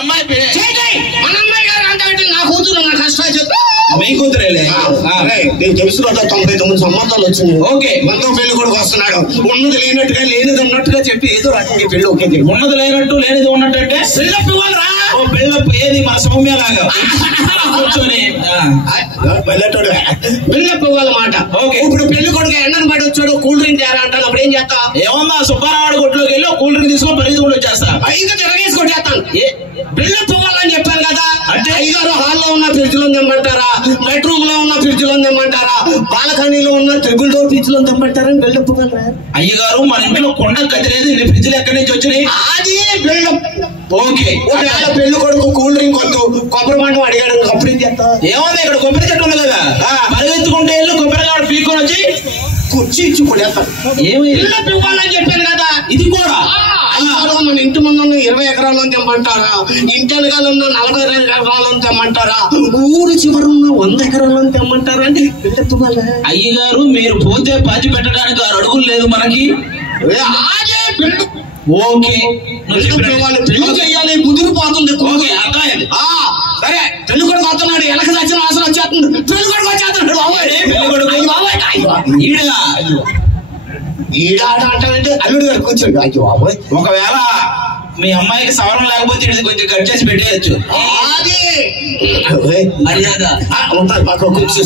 అమ్మాయి మన అమ్మాయి గారు అంటే నా కూతురు నా కష్టాలు మీ కూతురేలే నేను తెలుసు కదా 99 సంవత్సరాలు వచ్చింది. ఓకే మనతో పెళ్లి కొడుకు వస్తున్నాడు. ఉన్నది లేనట్టుగా లేనిది ఉన్నట్టుగా చెప్పి ఏదో రకంగా పెళ్లి ఓకే ఉన్నది లేనట్టు లేనిది ఉన్నట్టు అంటే బిల్డప్ ఇవ్వాలరా. ఓ బిల్డప్ ఏది మన సౌమ్య లాగా కూర్చొని బిల్డప్ ఇవ్వాలన్నమాట. ఓకే ఇప్పుడు పెళ్లి కొడుకు ఎండను పడి వచ్చాడు కూల్ డ్రింక్ తేరా అంటాను. అప్పుడు ఏం చేస్తా? ఏమన్నా సుబ్బారావు కొట్లోకి వెళ్ళి కూల్ డ్రింక్ తీసుకొని పరిగెత్తి కూడా వచ్చేస్తా. పైగా తిరగేసుకొని చేస్తాను. బిల్డప్ ఇవ్వాలని చెప్పాను కదా. అంటే అయ్యగారు హాల్లో ఉన్న ఫ్రిడ్జ్ లో తెమ్మంటారా, బెడ్రూమ్ లో ఉన్న ఫ్రిడ్జ్ లో తెమ్మంటారా, బాల్కనీలో ఉన్న ట్రిపుల్ డోర్ ఫ్రిడ్జ్ లో తెమ్మంటారని బిల్డప్ ఇవ్వాలరా. అయ్యగారు మన ఇంట్లో కొండ కదిలేదు ఫ్రిడ్జ్లు ఎక్కడి నుంచి వచ్చినాయి? అది బిల్డప్. ఓకే ఒకవేళ పెళ్లి కొడుకు కూల్ డ్రింక్ వద్దు కొబ్బరి మండం అడిగాడు అప్పుడు ఏం చేస్తా? ఏముంది ఇక్కడ కొబ్బరి చెట్టు ఉంది కదా, పరిగెత్తుకుంటే వెళ్ళి కొబ్బరికాడ పీక్కొని వచ్చి కుర్చీ ఇచ్చి కొడేస్తాను. ఏమి బిల్డప్ ఇవ్వాలని చెప్పాను కదా. ఇది కూడా మన ఇంటి ముందు ఉన్న 20 ఎకరాలను తెమ్మంటారా, ఇంటి వెనకాల ఉన్న 40 ఎకరాలను తెమ్మంటారా, ఊరు చివరున్న 100 ఎకరాలను తెమ్మంటారా అంటే బిల్డప్ ఇవ్వాలి. అయ్యగారు మీరు పోతే పాతి పెట్టడానికి 6 అడుగులు లేదు మనకి. అదే బిల్డప్. ఓకే పెళ్లి చెయ్యాలి కుదిరిపోతుంది. ఓకే అర్థమైంది. సరే పెళ్లి కొడుకు వస్తున్నాడు. ఎలక వచ్చిన ఆశలు వచ్చేస్తుంది. పెళ్లి కొడుకు వచ్చేస్తున్నాడు. పెళ్లి కొడుకు ఈడాట అంటే అల్లుడు గారు కూర్చోండి. అయ్యో బాబోయ్. ఒకవేళ మీ అమ్మాయికి సవరణ లేకపోతే ఇది కొంచెం కట్ చేసి పెట్టేయచ్చు. ఉంటుంది పక్క కూర్చో.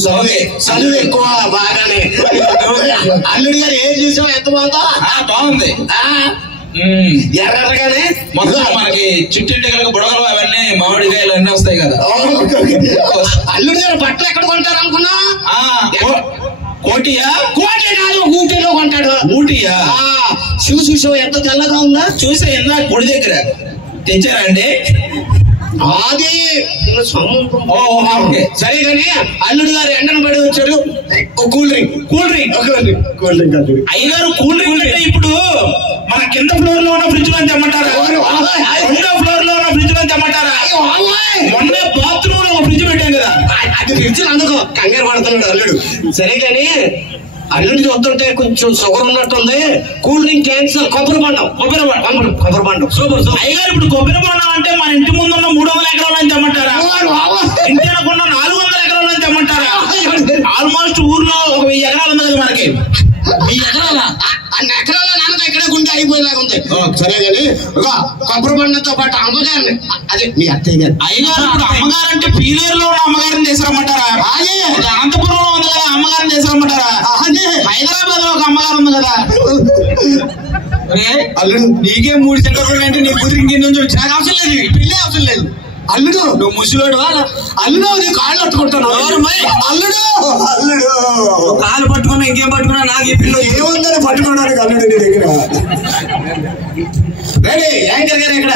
చదువు ఎక్కువ బాగానే. అల్లుడు గారు ఏం చూసాం ఎంత బాగుందో. బాగుంది ఎర్రగానే మొత్తం మనకి చుట్టింటికలకు బుడగలు అవన్నీ మామిడికాయలు అన్నీ వస్తాయి కదా. అల్లుడు గారు బట్టలు ఎక్కడ కొంటారు అనుకున్నా? కోటియా? కోటి కాదు ఊటీలో కొంటాడు. ఊటియా? చూసావు ఎంత తెల్లగా ఉందా? చూసా ఇందా గుడి దగ్గర తెచ్చారా అండి? అది ఓకే సరే కానీ అల్లుడు గారు ఎండను పడి వచ్చాడు. కూల్ డ్రింక్ అయ్యగారు కూల్ డ్రింక్ అంటే ఇప్పుడు మన కింద ఫ్లోర్ లో ఉన్న ఫ్రిడ్జ్ లో తెమ్మంటారా, రెండో ఫ్లోర్ లో ఉన్న ఫ్రిడ్జ్ లో తెమ్మంటారా? మొన్న బాత్రూమ్ లో ఫ్రిడ్జ్ పెట్టాం కదా, అది ఫ్రిడ్జ్ అందుకో కంగారు పడుతున్నాడు అల్లుడు. సరే కానీ అల్లుడు చూస్తుంటే కొంచెం షుగర్ ఉన్నట్టుంది. Cool drink cancer. కొబ్బరి బండం సూపర్. అయ్యగారు ఇప్పుడు కొబ్బరి బండం అంటే మన ఇంటి ముందు ఉన్న 300 ఎకరాలని తెమ్మంటారా, ఇంటి అనుకున్న 400 ఎకరాలని తెమ్మంటారా? ఆల్మోస్ట్ ఊర్లో 1000 ఎకరాలు ఉంది కదా మనకి. 1000 ఎకరాల అన్ని ఎకరాల నాన్న ఎక్కడ గుంటే అయిపోయేలాగా ఉంది. సరే కానీ కొబ్బరి బండంతో పాటు అమ్మగారిని అదే మీ అత్తయ్య గారు. అయ్యగారు ఇప్పుడు అమ్మగారు అంటే పీలేరులో ఉన్న అమ్మగారిని తీసుకురమ్మంటారా? అనంతపురంలో ఉంది కదా అమ్మగారిని తీసుకురమ్మంటారా? హైదరాబాద్ లో ఒక అమ్మగారు ఉంది కదా. అల్లుడు నీకే 3 సెంటర్లు అంటే నీ కూతురికి ఇంకేం చాలా అవసరం లేదు, పెళ్ళే అవసరం లేదు. అల్లుడు నువ్వు ముసలోడు. అల్లుడు నీ కాళ్ళు పట్టుకుంటాను. అల్లుడు కాలు పట్టుకున్నా ఇంకేం పట్టుకున్నా నాకు ఈ పిల్లలు ఏముందని పట్టుకోవడానికి అల్లుడు నీ దగ్గర. రెడీ యాంకర్ గారు ఎక్కడ